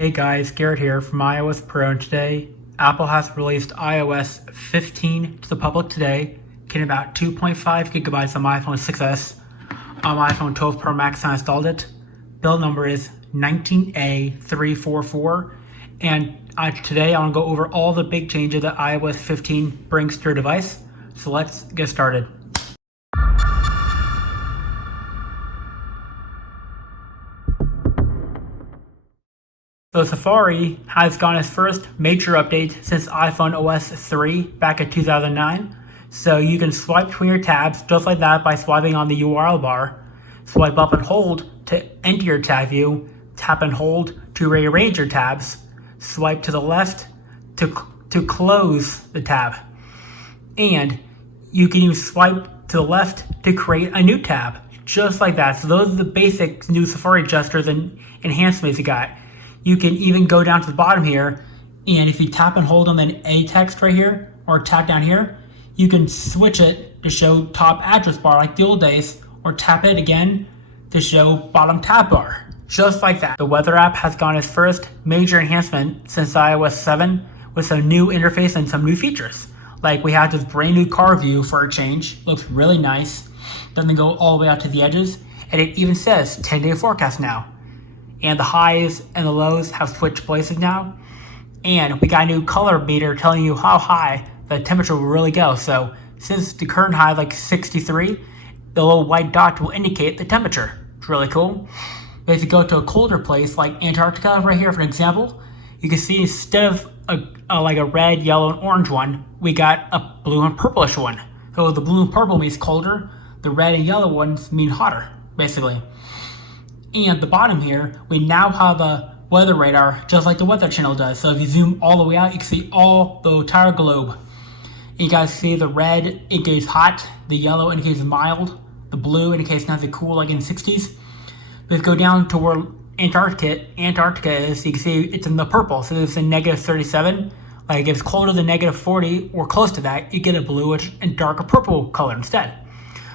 Hey guys, Garrett here from iOS Pro, and today Apple has released iOS 15 to the public today, getting about 2.5 gigabytes on my iPhone 6s. On my iPhone 12 Pro Max, I installed it. Build number is 19A344, and today I want to go over all the big changes that iOS 15 brings to your device. So let's get started. So Safari has gotten its first major update since iPhone OS 3 back in 2009. So you can swipe between your tabs just like that by swiping on the URL bar. Swipe up and hold to enter your tab view. Tap and hold to rearrange your tabs. Swipe to the left to close the tab. And you can use swipe to the left to create a new tab. Just like that. So those are the basic new Safari gestures and enhancements you got. You can even go down to the bottom here, and if you tap and hold on the A text right here, or tap down here, you can switch it to show top address bar like the old days, or tap it again to show bottom tab bar. Just like that. The weather app has gotten its first major enhancement since iOS 7 with some new interface and some new features. Like we have this brand new car view for a change. Looks really nice. Doesn't go all the way out to the edges. And it even says 10-day forecast now. And the highs and the lows have switched places now. And we got a new color meter telling you how high the temperature will really go. So since the current high is like 63, the little white dot will indicate the temperature. It's really cool. But if you go to a colder place like Antarctica right here for an example, you can see instead of like a red, yellow, and orange one, we got a blue and purplish one. So the blue and purple means colder, the red and yellow ones mean hotter, basically. And the bottom here, we now have a weather radar just like the Weather Channel does. So if you zoom all the way out, you can see all the entire globe. And you guys see the red indicates hot, the yellow indicates mild, the blue indicates nothing cool like in the 60s. But if you go down to where Antarctica is, you can see it's in the purple. So it's in -37. Like if it's colder than -40 or close to that, you get a bluish and darker purple color instead.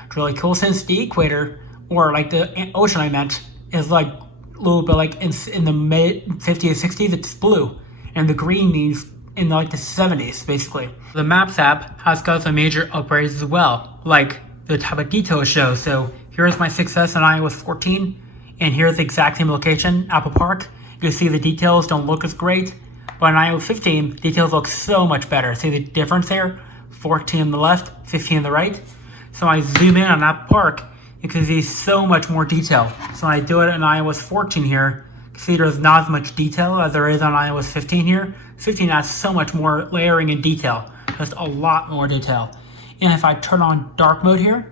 It's really cool since the equator, or like the ocean I meant, is like a little bit like in the mid 50s, 60s, it's blue. And the green means in like the 70s, basically. The Maps app has got some major upgrades as well, like the type of detail it shows. So here's my 6S on iOS 14, and here's the exact same location, Apple Park. You can see the details don't look as great, but on iOS 15, details look so much better. See the difference there? 14 on the left, 15 on the right. So when I zoom in on Apple Park, you can see so much more detail. So when I do it on iOS 14 here, you can see there's not as much detail as there is on iOS 15 here. 15 has so much more layering and detail, just a lot more detail. And if I turn on dark mode here,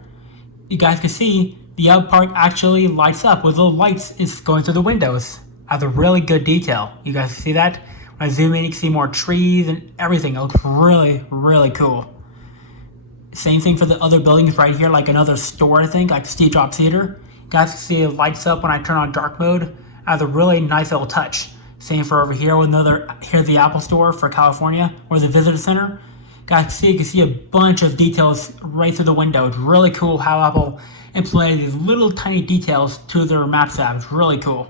you guys can see the Apple Park actually lights up with little lights is going through the windows. Has a really good detail. You guys see that? When I zoom in, you can see more trees and everything. It looks really, really cool. Same thing for the other buildings right here, like another store, I think, like Steve Jobs Theater. You guys can see it lights up when I turn on dark mode. Has a really nice little touch. Same for over here with here's the Apple Store for California, or the Visitor Center. You can see a bunch of details right through the window. It's really cool how Apple implemented these little tiny details to their Maps app. It's really cool.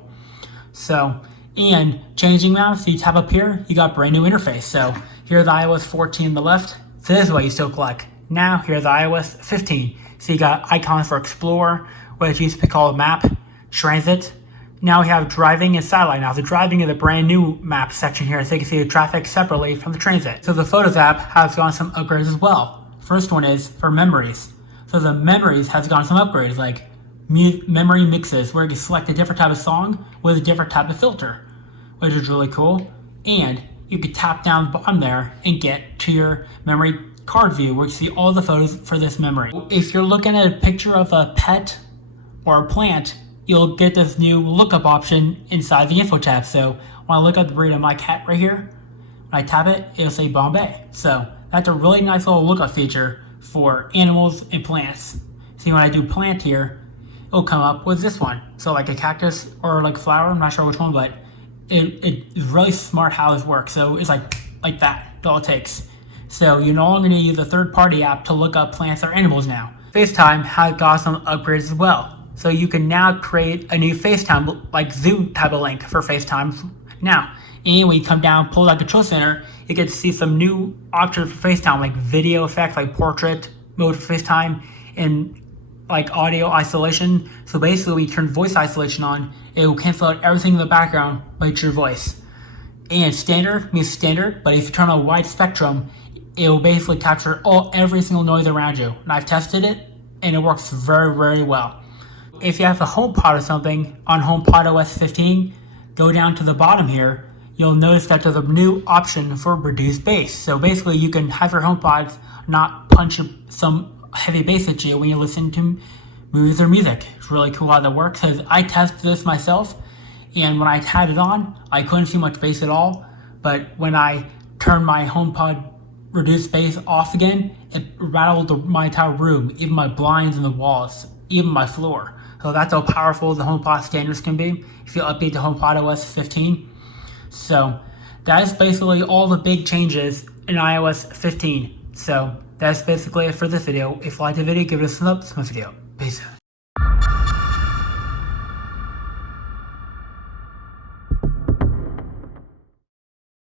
So, and changing maps, you tap up here, you got brand new interface. So here's iOS 14 on the left. So this is what you still collect. Now here's iOS 15. So you got icons for Explore, which used to be called Map, Transit. Now we have Driving and Satellite. Now the Driving is a brand new map section here, so you can see the traffic separately from the Transit. So the Photos app has gotten some upgrades as well. First one is for Memories. So the Memories has gotten some upgrades like memory mixes, where you can select a different type of song with a different type of filter, which is really cool. And you can tap down the bottom there and get to your memory card view, where you see all the photos for this memory. If you're looking at a picture of a pet or a plant, you'll get this new lookup option inside the info tab. So when I look at the breed of my cat right here, when I tap it, it'll say Bombay. So that's a really nice little lookup feature for animals and plants. See, when I do plant here, it'll come up with this one. So like a cactus or like flower, I'm not sure which one, but it's really smart how this works. So it's like that, that's all it takes. So you no longer need to use a third-party app to look up plants or animals now. FaceTime has got some upgrades as well. So you can now create a new FaceTime, like Zoom type of link for FaceTime Now, and when you come down, pull that control center, you can see some new options for FaceTime, like video effects, like portrait mode for FaceTime, and like audio isolation. So basically, when you turn voice isolation on, it will cancel out everything in the background but your voice. And standard means standard, but if you turn on wide spectrum, it will basically capture every single noise around you. And I've tested it, and it works very, very well. If you have a HomePod or something on HomePod OS 15, go down to the bottom here. You'll notice that there's a new option for reduced bass. So basically, you can have your HomePods not punch some heavy bass at you when you listen to movies or music. It's really cool how that works, because I tested this myself, and when I had it on, I couldn't see much bass at all. But when I turned my HomePod reduced bass off again, it rattled my entire room, even my blinds and the walls, even my floor. So that's how powerful the HomePod standards can be if you update to HomePod OS 15. So that is basically all the big changes in iOS 15. So that's basically it for this video. If you liked the video, give it a thumbs up to my video.